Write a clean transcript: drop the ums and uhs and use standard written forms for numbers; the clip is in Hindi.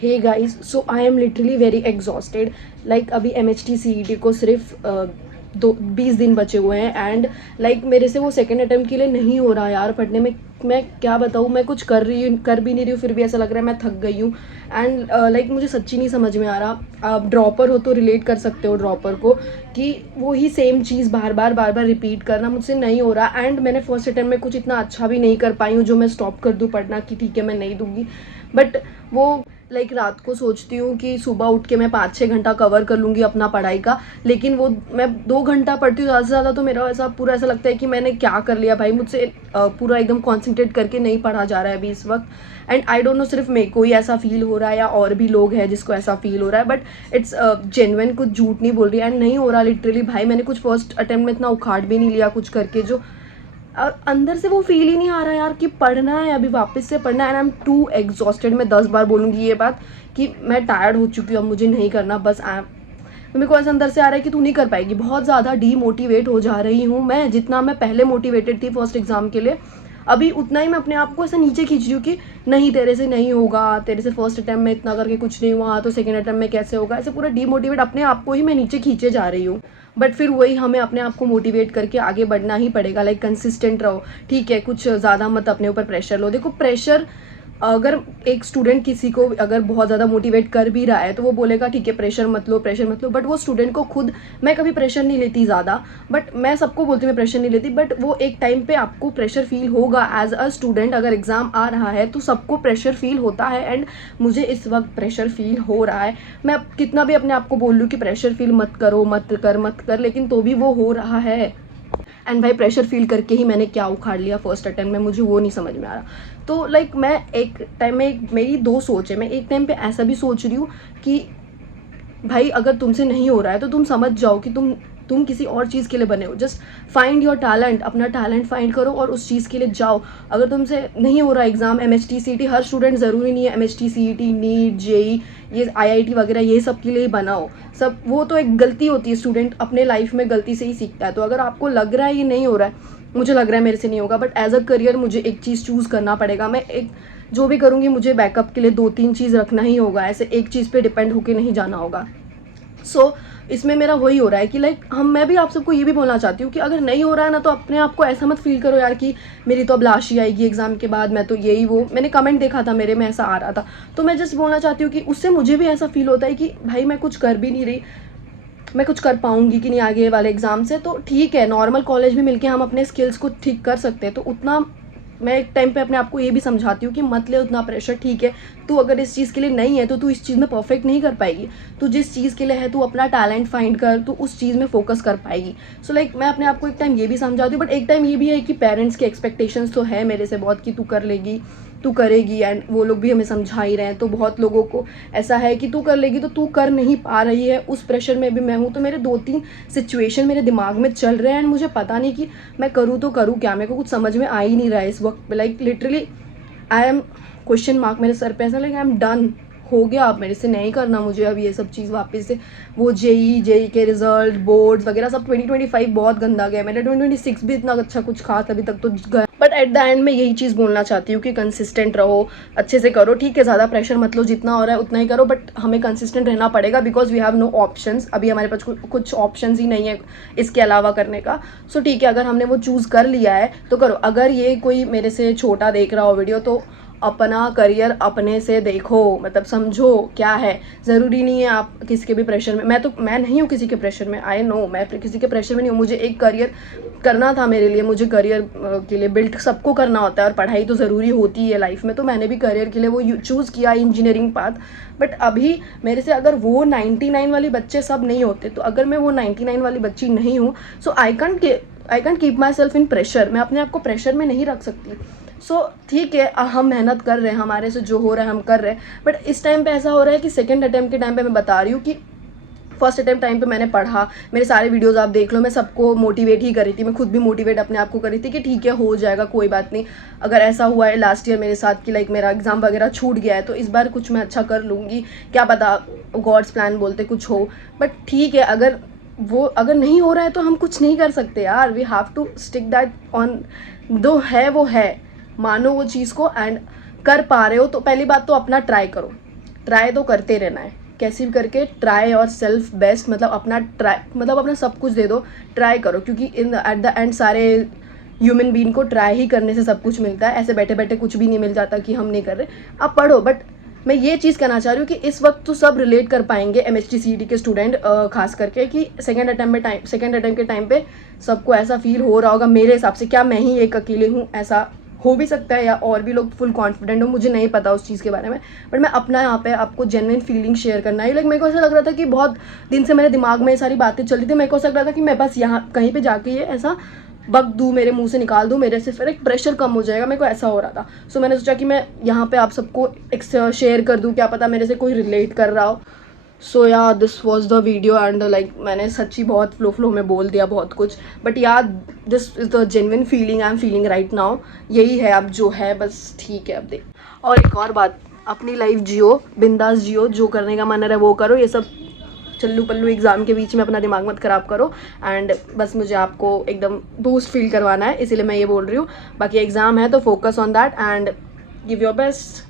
Hey guys, so I am literally very exhausted. Like अभी MHT CET को सिर्फ 20 दिन बचे हुए हैं एंड लाइक मेरे से वो सेकेंड अटेम्प्ट के लिए नहीं हो रहा यार पढ़ने में। मैं क्या बताऊँ, मैं कुछ कर भी नहीं रही हूँ, फिर भी ऐसा लग रहा है मैं थक गई हूँ। एंड लाइक मुझे सच्ची नहीं समझ में आ रहा। आप ड्रॉपर हो तो रिलेट कर सकते हो ड्रॉपर को, कि वही सेम चीज़ बार बार रिपीट करना मुझसे नहीं हो रहा। एंड मैंने फर्स्ट अटेम्प्ट में कुछ इतना अच्छा भी नहीं कर पाई हूँ जो मैं स्टॉप कर दूँ पढ़ना कि ठीक है मैं नहीं दूँगी। बट वो लाइक रात को सोचती हूँ कि सुबह उठ के मैं 5-6 घंटा कवर कर लूँगी अपना पढ़ाई का, लेकिन वो मैं 2 घंटा पढ़ती हूँ ज़्यादा से ज़्यादा। तो मेरा ऐसा पूरा ऐसा लगता है कि मैंने क्या कर लिया भाई, मुझसे पूरा एकदम कॉन्सेंट्रेट करके नहीं पढ़ा जा रहा है अभी इस वक्त। एंड आई डोंट नो सिर्फ मेरे को ही ऐसा फील हो रहा है या और भी लोग हैं जिसको ऐसा फील हो रहा है, बट इट्स जेन्युइन, कुछ झूठ नहीं बोल रही। एंड नहीं हो रहा लिटरली भाई, मैंने कुछ फर्स्ट अटेम्प्ट में इतना उखाड़ भी नहीं लिया कुछ करके, जो और अंदर से वो फील ही नहीं आ रहा यार कि पढ़ना है, अभी वापस से पढ़ना है। And I am too exhausted. मैं 10 बार बोलूँगी ये बात कि मैं टायर्ड हो चुकी हूँ, अब मुझे नहीं करना बस। तो मेरे को ऐसा अंदर से आ रहा है कि तू नहीं कर पाएगी। बहुत ज़्यादा डीमोटिवेट हो जा रही हूँ मैं। जितना मैं पहले मोटिवेटेड थी फर्स्ट एग्ज़ाम के लिए, अभी उतना ही मैं अपने आप को ऐसा नीचे खींच रही हूँ कि नहीं तेरे से नहीं होगा, तेरे से फर्स्ट अटैम्प्ट में इतना करके कुछ नहीं हुआ तो सेकंड अटैम्प्ट में कैसे होगा। ऐसे पूरा डीमोटिवेट अपने आप को ही मैं नीचे खींचे जा रही हूँ। बट फिर वही, हमें अपने आप को मोटिवेट करके आगे बढ़ना ही पड़ेगा। लाइक कंसिस्टेंट रहो, ठीक है, कुछ ज़्यादा मत अपने ऊपर प्रेशर लो। देखो प्रेशर, अगर एक स्टूडेंट किसी को अगर बहुत ज़्यादा मोटिवेट कर भी रहा है तो वो बोलेगा ठीक है प्रेशर मत लो, प्रेशर मत लो। बट वो स्टूडेंट को खुद, मैं कभी प्रेशर नहीं लेती ज़्यादा, बट मैं सबको बोलती हूँ मैं प्रेशर नहीं लेती, बट वो एक टाइम पे आपको प्रेशर फील होगा एज अ स्टूडेंट। अगर एग्ज़ाम आ रहा है तो सबको प्रेशर फील होता है। एंड मुझे इस वक्त प्रेशर फील हो रहा है। मैं कितना भी अपने आप को बोल लूँ कि प्रेशर फील मत करो, मत कर, लेकिन तो भी वो हो रहा है। एंड भाई प्रेशर फील करके ही मैंने क्या उखाड़ लिया फर्स्ट अटेम्प्ट में, मुझे वो नहीं समझ में आ रहा। तो लाइक मैं एक टाइम में, मेरी 2 सोच है। मैं एक टाइम पे ऐसा भी सोच रही हूँ कि भाई अगर तुमसे नहीं हो रहा है तो तुम समझ जाओ कि तुम किसी और चीज़ के लिए बने हो। जस्ट फाइंड योर टैलेंट, अपना टैलेंट फाइंड करो और उस चीज़ के लिए जाओ। अगर तुमसे नहीं हो रहा एग्ज़ाम, MHT CET, हर स्टूडेंट ज़रूरी नहीं है MHT CET, नीट, JEE, ये IIT वगैरह ये सब के लिए बनाओ। सब वो तो एक गलती होती है, स्टूडेंट अपने लाइफ में गलती से ही सीखता है। तो अगर आपको लग रहा है ये नहीं हो रहा है, मुझे लग रहा है मेरे से नहीं होगा, बट एज अ करियर मुझे एक चीज़ चूज़ करना पड़ेगा। मैं एक जो भी करूँगी मुझे बैकअप के लिए 2-3 चीज़ रखना ही होगा। ऐसे एक चीज़ पे डिपेंड होकर नहीं जाना होगा। सो इसमें मेरा वही हो रहा है कि लाइक मैं भी आप सबको ये भी बोलना चाहती हूँ कि अगर नहीं हो रहा है ना, तो अपने आप को ऐसा मत फील करो यार कि मेरी तो अब लाश ही आएगी एग्ज़ाम के बाद, मैं तो यही वो। मैंने कमेंट देखा था मेरे में ऐसा आ रहा था, तो मैं जस्ट बोलना चाहती हूँ कि उससे मुझे भी ऐसा फील होता है कि भाई मैं कुछ कर भी नहीं रही, मैं कुछ कर पाऊँगी कि नहीं आगे वाले एग्ज़ाम से। तो ठीक है, नॉर्मल कॉलेज में मिलके हम अपने स्किल्स को ठीक कर सकते हैं। तो उतना मैं एक टाइम पे अपने आप को ये भी समझाती हूँ कि मत ले उतना प्रेशर। ठीक है, तू अगर इस चीज़ के लिए नहीं है तो तू इस चीज़ में परफेक्ट नहीं कर पाएगी। तू जिस चीज़ के लिए है तू अपना टैलेंट फाइंड कर, तू उस चीज़ में फोकस कर पाएगी। सो लाइक मैं अपने आप को एक टाइम ये भी समझाती हूँ, बट एक टाइम ये भी है कि पेरेंट्स के एक्सपेक्टेशंस तो है मेरे से बहुत कि तू कर लेगी, तू करेगी। एंड वो लोग भी हमें समझा ही रहे हैं। तो बहुत लोगों को ऐसा है कि तू कर लेगी, तो तू कर नहीं पा रही है। उस प्रेशर में भी मैं हूँ। तो मेरे 2-3 सिचुएशन मेरे दिमाग में चल रहे हैं एंड मुझे पता नहीं कि मैं करूँ तो करूँ क्या। मेरे को कुछ समझ में आ ही नहीं रहा है इस वक्त। Like literally I am question mark मेरे सर पे, ऐसा लाइक आई एम डन, हो गया अब मेरे से नहीं करना मुझे अब ये सब चीज़ वापस से। वो JEE के रिजल्ट, बोर्ड्स वगैरह सब 2025 बहुत गंदा गया। मेरा 2026 भी इतना अच्छा कुछ खास अभी तक तो गया। बट एट द एंड मैं यही चीज़ बोलना चाहती हूँ कि कंसिस्टेंट रहो, अच्छे से करो। ठीक है, ज़्यादा प्रेशर मत लो, जितना हो रहा है उतना ही करो, बट हमें कंसिस्टेंट रहना पड़ेगा because we have no options. अभी हमारे पास कुछ ऑप्शंस ही नहीं है इसके अलावा करने का। सो ठीक है, अगर हमने वो चूज़ कर लिया है तो करो। अगर ये कोई मेरे से छोटा देख रहा हो वीडियो, तो अपना करियर अपने से देखो, मतलब समझो क्या है। ज़रूरी नहीं है आप किसी के भी प्रेशर में। मैं नहीं हूँ किसी के प्रेशर में, आई नो मैं किसी के प्रेशर में नहीं हूँ। मुझे एक करियर करना था मेरे लिए, मुझे करियर के लिए बिल्ड सबको करना होता है और पढ़ाई तो ज़रूरी होती है लाइफ में। तो मैंने भी करियर के लिए वो चूज़ किया, इंजीनियरिंग पाथ। बट अभी मेरे से अगर वो 99 वाले बच्चे सब नहीं होते, तो अगर मैं वो 99 वाली बच्ची नहीं हूँ, so I can't keep my self in pressure. मैं अपने आप को प्रेशर में नहीं रख सकती। सो ठीक है, हम मेहनत कर रहे हैं, हमारे से जो हो रहा है हम कर रहे हैं। बट इस टाइम पे ऐसा हो रहा है कि सेकंड अटेम्प्ट के टाइम पे मैं बता रही हूँ कि फर्स्ट अटेम्प्ट टाइम पे मैंने पढ़ा, मेरे सारे वीडियोस आप देख लो, मैं सबको मोटिवेट ही करी थी। मैं खुद भी मोटिवेट अपने आप को करी थी कि ठीक है हो जाएगा, कोई बात नहीं। अगर ऐसा हुआ है लास्ट ईयर मेरे साथ कि लाइक मेरा एग्ज़ाम वगैरह छूट गया है, तो इस बार कुछ मैं अच्छा कर लूँगी, क्या पता, गॉड्स प्लान बोलते कुछ हो। बट ठीक है, अगर नहीं हो रहा है तो हम कुछ नहीं कर सकते यार। We have to stick that on, जो है वो है, मानो वो चीज़ को। एंड कर पा रहे हो तो पहली बात तो अपना ट्राई करो। ट्राई तो करते रहना है, कैसे भी करके ट्राई और सेल्फ बेस्ट, मतलब अपना ट्राई, मतलब अपना सब कुछ दे दो, ट्राई करो, क्योंकि इन एट द एंड सारे ह्यूमन बीइंग को ट्राई ही करने से सब कुछ मिलता है, ऐसे बैठे बैठे कुछ भी नहीं मिल जाता कि हम नहीं कर रहे। आप पढ़ो, बट मैं ये चीज़ कहना चाह रही हूँ कि इस वक्त तो सब रिलेट कर पाएंगे MHT CET के स्टूडेंट, खास करके कि सेकेंड अटैम्प्ट के टाइम पे सबको ऐसा फील हो रहा होगा मेरे हिसाब से, क्या मैं ही एक अकेले हूँ, ऐसा हो भी सकता है, या और भी लोग फुल कॉन्फिडेंट हो, मुझे नहीं पता उस चीज़ के बारे में, बट मैं अपना यहाँ पे आपको जेन्युइन फीलिंग शेयर करना है। लाइक मेरे को ऐसा लग रहा था कि बहुत दिन से मेरे दिमाग में ये सारी बातें चल रही थी, मेरे को ऐसा लग रहा था कि मैं बस यहाँ कहीं पे जाके ये ऐसा बक दूँ, मेरे मुंह से निकाल दूँ, मेरे से फिर एक प्रेशर कम हो जाएगा, मेरे को ऐसा हो रहा था। सो मैंने सोचा कि मैं यहाँ पे आप सबको एक शेयर कर दूँ, क्या पता मेरे से कोई रिलेट कर रहा हो। सो या this was the video and like मैंने सच्ची बहुत फ्लो में बोल दिया बहुत कुछ, बट या this is the genuine feeling I am feeling right now. यही है अब जो है, बस ठीक है अब देख। और एक और बात, अपनी लाइफ जियो, बिंदास जियो, जो करने का मन है वो करो, ये सब चल्लू पल्लू एग्ज़ाम के बीच में अपना दिमाग मत ख़राब करो। एंड बस मुझे आपको एकदम बूस्ट फील करवाना है, इसीलिए मैं ये बोल रही हूँ। बाकी एग्ज़ाम है तो focus on that and give your best.